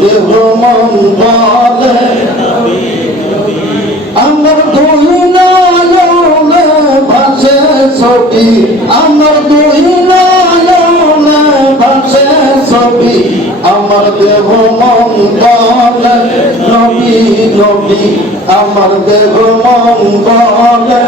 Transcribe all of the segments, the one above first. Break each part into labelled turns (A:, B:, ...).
A: যে ভ্রমণ বলে, আমার দুই নয়নে ভাসে ছবি, আমার দুই নয়নে ভাসে ছবি, আমার দেহ মন বলে, নবী নবী, আমার দেহ মন বলে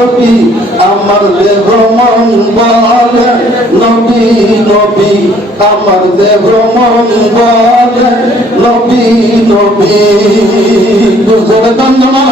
A: ছবি আমার দেহ মন বলে। নবী নবী আমার দেহ বলে। নবী নবী দন্দনা